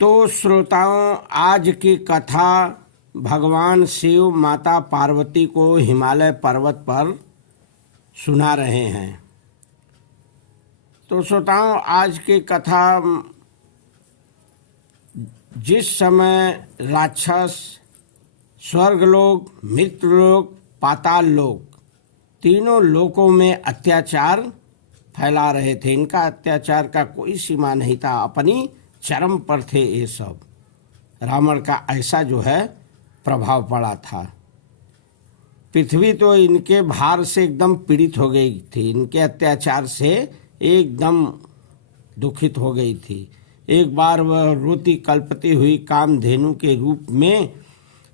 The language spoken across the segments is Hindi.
तो श्रोताओं, आज की कथा भगवान शिव माता पार्वती को हिमालय पर्वत पर सुना रहे हैं। तो श्रोताओं, आज की कथा जिस समय राक्षस, स्वर्गलोक, मृत्युलोक, पाताल लोक, तीनों लोकों में अत्याचार फैला रहे थे। इनका अत्याचार का कोई सीमा नहीं था, अपनी चरम पर थे ये सब। रावण का ऐसा जो है प्रभाव पड़ा था। पृथ्वी तो इनके भार से एकदम पीड़ित हो गई थी, इनके अत्याचार से एकदम दुखित हो गई थी। एक बार वह रोती कल्पती हुई कामधेनु के रूप में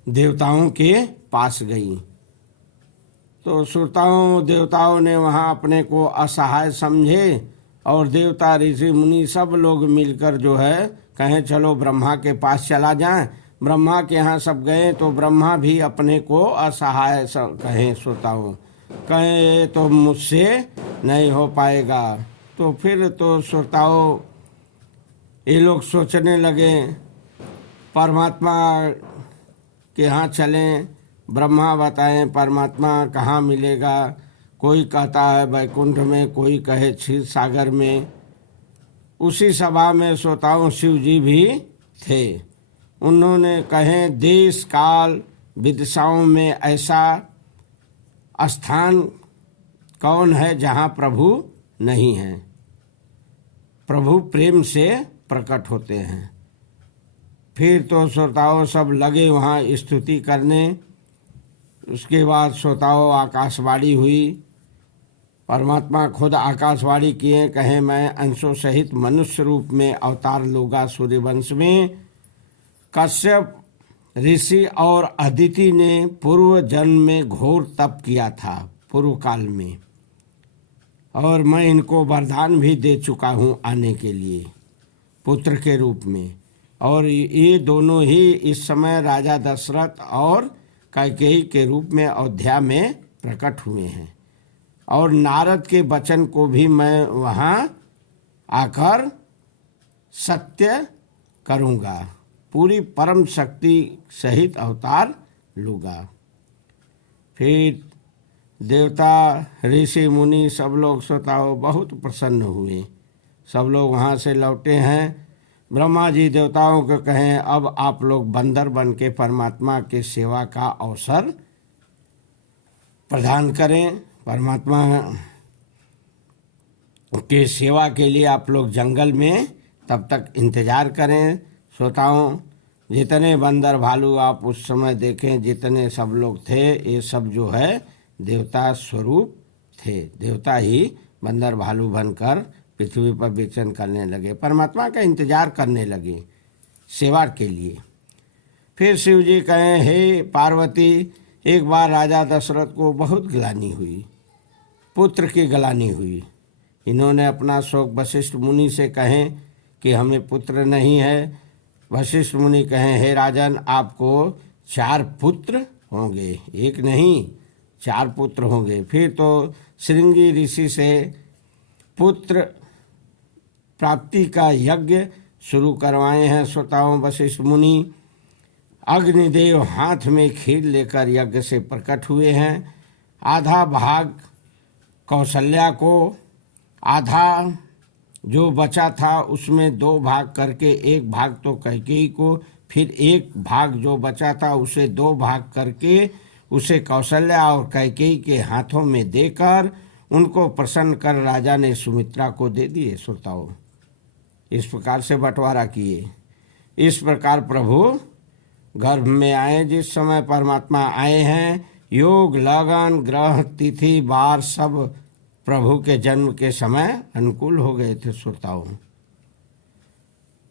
देवताओं के पास गई। तो श्रोताओं, देवताओं ने वहाँ अपने को असहाय समझे और देवता, ऋषि, मुनि सब लोग मिलकर जो है कहें चलो ब्रह्मा के पास चला जाएं। ब्रह्मा के यहाँ सब गए तो ब्रह्मा भी अपने को असहाय कहें। श्रोताओं, कहें तो मुझसे नहीं हो पाएगा। तो फिर तो श्रोताओं ये लोग सोचने लगे परमात्मा के यहाँ चलें। ब्रह्मा बताएं परमात्मा कहाँ मिलेगा। कोई कहता है वैकुंठ में, कोई कहे क्षीर सागर में। उसी सभा में श्रोताओं शिव जी भी थे। उन्होंने कहे देश काल विदिशाओं में ऐसा स्थान कौन है जहाँ प्रभु नहीं है। प्रभु प्रेम से प्रकट होते हैं। फिर तो श्रोताओं सब लगे वहाँ स्तुति करने। उसके बाद श्रोताओं आकाशवाणी हुई। परमात्मा खुद आकाशवाणी किए, कहे मैं अंशों सहित मनुष्य रूप में अवतार लूँगा सूर्यवंश में। कश्यप ऋषि और अदिति ने पूर्व जन्म में घोर तप किया था पूर्व काल में, और मैं इनको वरदान भी दे चुका हूँ आने के लिए पुत्र के रूप में। और ये दोनों ही इस समय राजा दशरथ और कैकेयी के रूप में अयोध्या में प्रकट हुए हैं। और नारद के वचन को भी मैं वहाँ आकर सत्य करूँगा, पूरी परम शक्ति सहित अवतार लूँगा। फिर देवता, ऋषि, मुनि सब लोग श्रोताओं बहुत प्रसन्न हुए। सब लोग वहाँ से लौटे हैं। ब्रह्मा जी देवताओं को कहें अब आप लोग बंदर बन के परमात्मा के सेवा का अवसर प्रदान करें। परमात्मा के सेवा के लिए आप लोग जंगल में तब तक इंतज़ार करें। श्रोताओं, जितने बंदर भालू आप उस समय देखें, जितने सब लोग थे, ये सब जो है देवता स्वरूप थे। देवता ही बंदर भालू बनकर पृथ्वी पर विचरण करने लगे, परमात्मा का इंतजार करने लगे सेवा के लिए। फिर शिव जी कहें हे पार्वती, एक बार राजा दशरथ को बहुत ग्लानि हुई, पुत्र की ग्लानि हुई। इन्होंने अपना शोक वशिष्ठ मुनि से कहें कि हमें पुत्र नहीं है। वशिष्ठ मुनि कहें हे राजन, आपको 4 पुत्र होंगे, एक नहीं 4 पुत्र होंगे। फिर तो श्रृंगी ऋषि से पुत्र प्राप्ति का यज्ञ शुरू करवाए हैं श्रोताओं वशिष्ठ मुनि। अग्निदेव हाथ में खीर लेकर यज्ञ से प्रकट हुए हैं। आधा भाग कौशल्या को, आधा जो बचा था उसमें 2 भाग करके, एक भाग तो कैकेयी को, फिर एक भाग जो बचा था उसे 2 भाग करके उसे कौशल्या और कैकेयी के हाथों में देकर उनको प्रसन्न कर राजा ने सुमित्रा को दे दिए। श्रोताओं, इस प्रकार से बंटवारा किए। इस प्रकार प्रभु गर्भ में आए। जिस समय परमात्मा आए हैं, योग, लगन, ग्रह, तिथि, वार सब प्रभु के जन्म के समय अनुकूल हो गए थे। श्रोताओं,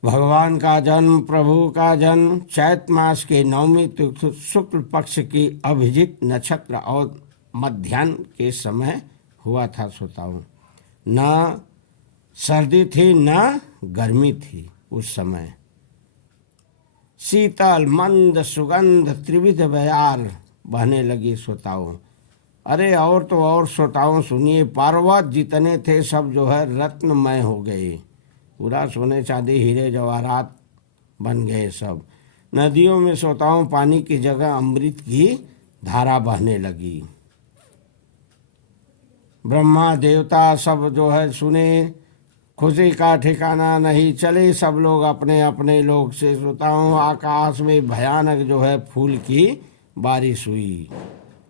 भगवान का जन्म, प्रभु का जन्म चैत मास के 9वीं तिथि शुक्ल पक्ष की अभिजित नक्षत्र और मध्याह्न के समय हुआ था। श्रोताओं, न सर्दी थी न गर्मी थी उस समय। शीतल मंद सुगंध त्रिविध बयार बहने लगी। श्रोताओं, अरे और तो और श्रोताओं सुनिए, पर्वत जितने थे सब जो है रत्नमय हो गए। पूरा सोने चांदी हीरे जवाहरात बन गए सब। नदियों में श्रोताओं पानी की जगह अमृत की धारा बहने लगी। ब्रह्मा देवता सब जो है सुने, खुशी का ठिकाना नहीं, चले सब लोग अपने अपने लोग से। श्रोताओं आकाश में भयानक जो है फूल की बारिश हुई,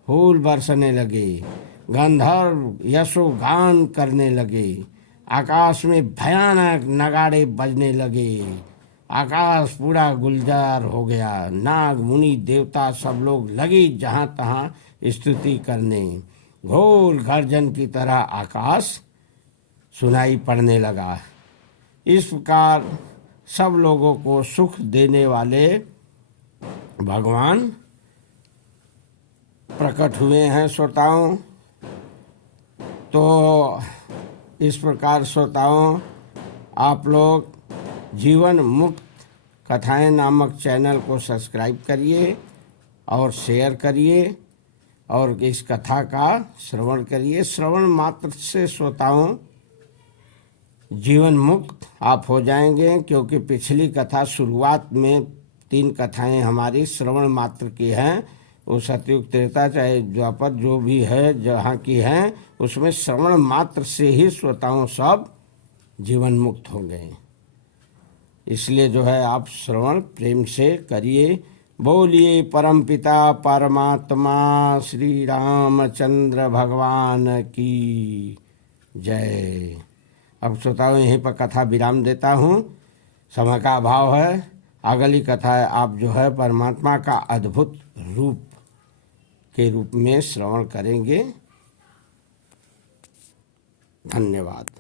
फूल बरसने लगे, गंधर्व यशोगान करने लगे, आकाश में भयानक नगाड़े बजने लगे, आकाश पूरा गुलजार हो गया। नाग मुनि देवता सब लोग लगे जहां तहां स्तुति करने। घोर गर्जन की तरह आकाश सुनाई पड़ने लगा। इस प्रकार सब लोगों को सुख देने वाले भगवान प्रकट हुए हैं श्रोताओं। तो इस प्रकार श्रोताओं आप लोग जीवन मुक्त कथाएं नामक चैनल को सब्सक्राइब करिए और शेयर करिए और इस कथा का श्रवण करिए। श्रवण मात्र से श्रोताओं जीवन मुक्त आप हो जाएंगे, क्योंकि पिछली कथा शुरुआत में 3 कथाएं हमारी श्रवण मात्र की हैं। वो सतयुग त्रेता चाहे द्वापर जो भी है जहाँ की हैं, उसमें श्रवण मात्र से ही श्रोताओं सब जीवन मुक्त हो गए। इसलिए जो है आप श्रवण प्रेम से करिए। बोलिए परमपिता परमात्मा श्री रामचंद्र भगवान की जय। अब श्रोताओं यहीं पर कथा विराम देता हूँ, समय का अभाव है। अगली कथा आप जो है परमात्मा का अद्भुत रूप के रूप में श्रवण करेंगे। धन्यवाद।